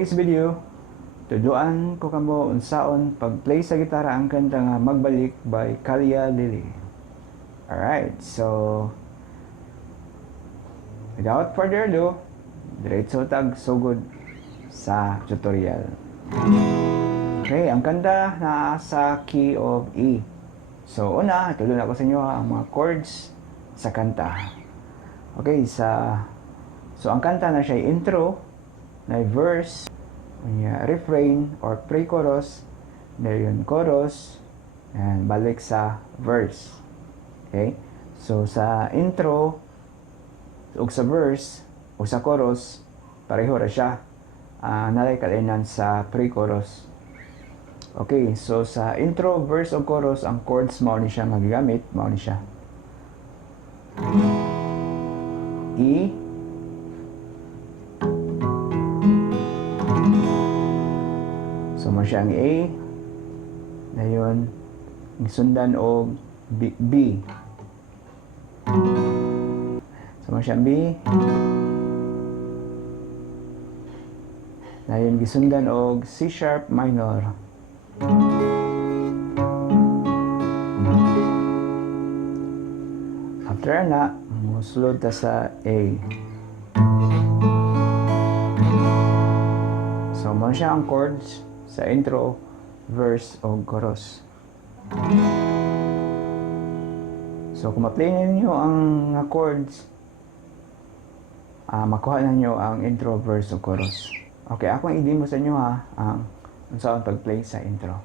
today's video, tuduan ko kamo unsaon pag-play sa gitara ang kanta nga Magbalik by Kalya Lily. Alright, so without further ado, diretso tag sugod sa tutorial. Okay, ang kanta na sa key of E. So una, tulungan ako sa inyo ang mga chords sa kanta. Okay, so ang kanta na siya intro, na verse, refrain or pre-chorus, na yun chorus, and balik sa verse. Okay? So sa intro, ug sa verse, o sa chorus, pareho ra siya. Nalay kalainan sa pre-chorus. Okay, so sa intro, verse o chorus, ang chords mao ni siya magagamit, mao ni siya E, so mo siya ang A, dayon gisundan og B. So mo siya ang B, dayon gisundan og C sharp minor. After na, musulod ta sa A. So mo siya ang chords sa intro, verse o chorus. So kung ma-play ninyo ang chords, makuha ninyo ang intro, verse o chorus. Okay, akong i-demo sa inyo ang unsaon pag-play sa intro.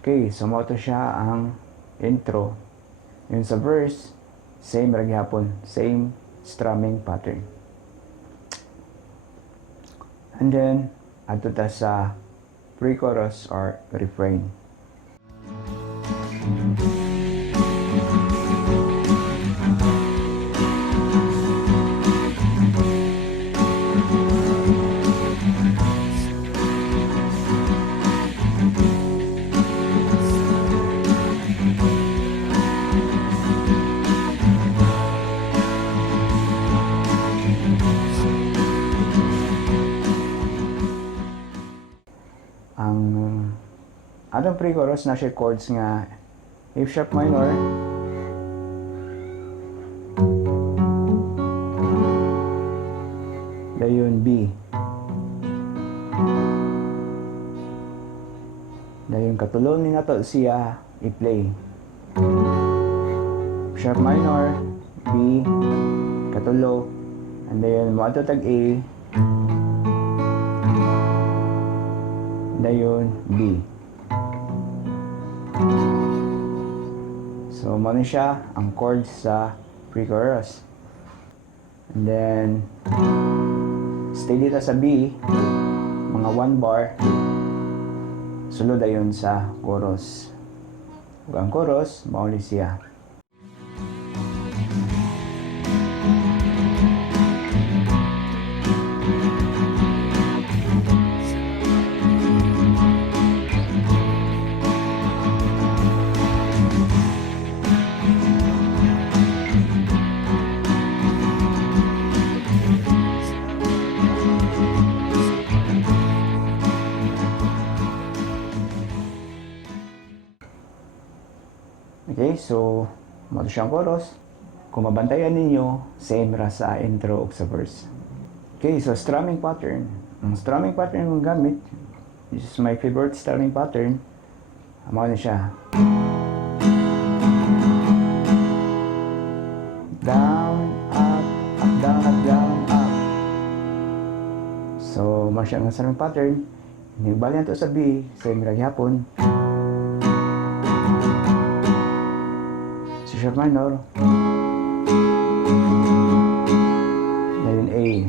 Okay, so mo to siya ang intro. Yun sa verse, same ra gyapon, same strumming pattern. And then adto ta sa pre-chorus or refrain. Atong pre-chorus na siya chords nga F sharp minor, dayon B, dayon katulon ni nato siya i-play F sharp minor, B, katulo, and dayon mo ato tag A, dayon B. So, muna siya ang chords sa pre-chorus. And then, stay dito sa B, mga 1 bar, sulod ayon sa chorus. Ug ang chorus, mauli siya. Okay, so mo siyang chorus. Kung mabantayan ninyo, same ra sa intro ug sa verse. Okay, so strumming pattern. Ang strumming pattern kong gamit, this is my favorite strumming pattern. Amo na siya. Down, up, up, down, up, down, up. So, mo siya ang strumming pattern. Nibalian to sa B, same ra gyapon. C sharp minor, dayon A,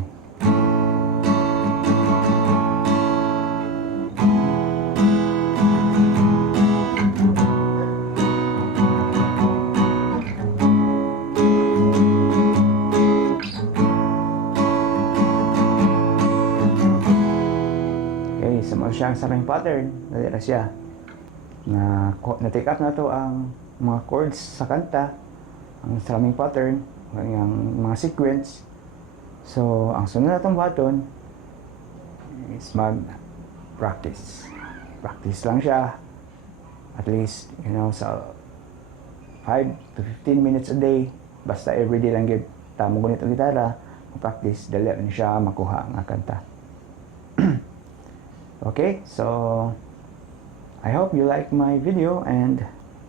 strumming pattern dali ra siya na take up na to ang mga chords sa kanta, ang strumming pattern, ang mga sequence. So ang sunod na tong button is mag practice lang siya, at least sa 5 to 15 minutes a day, basta everyday lang gyud tamo gunit og gitara, practice dali ni siya makuha nga kanta. Okay, so I hope you like my video, and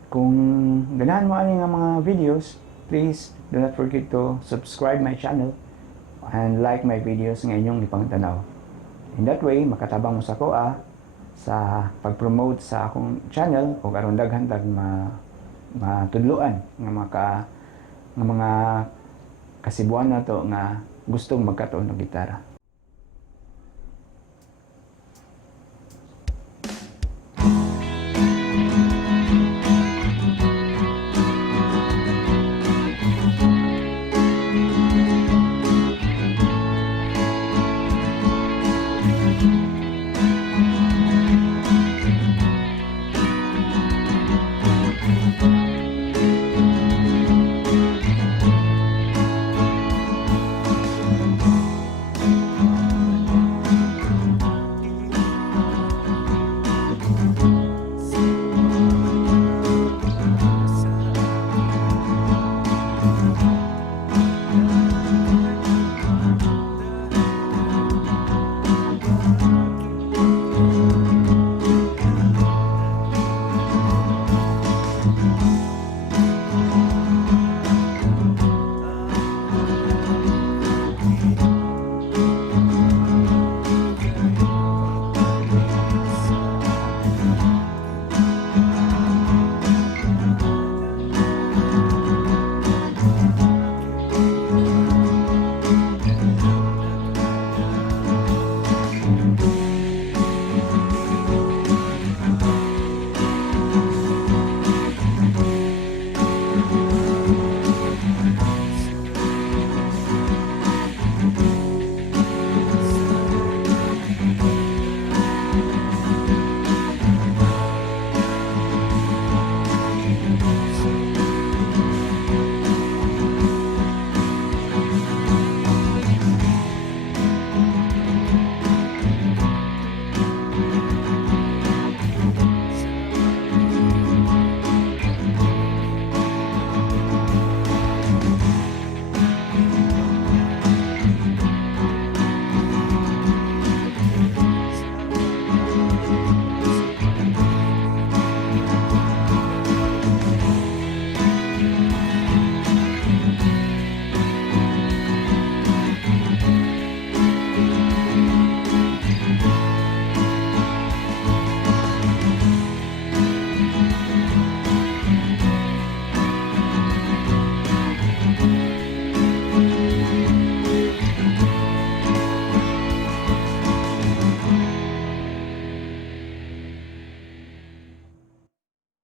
kung ganahan mo ani nga mga videos, please do not forget to subscribe my channel and like my videos nga inyong ipangtanaw. In that way, makatabang mo sa koa sa pag-promote sa akong channel o aron daghan tag matudloan nga mga kasibuan na to nga gustong magkatuon og gitara.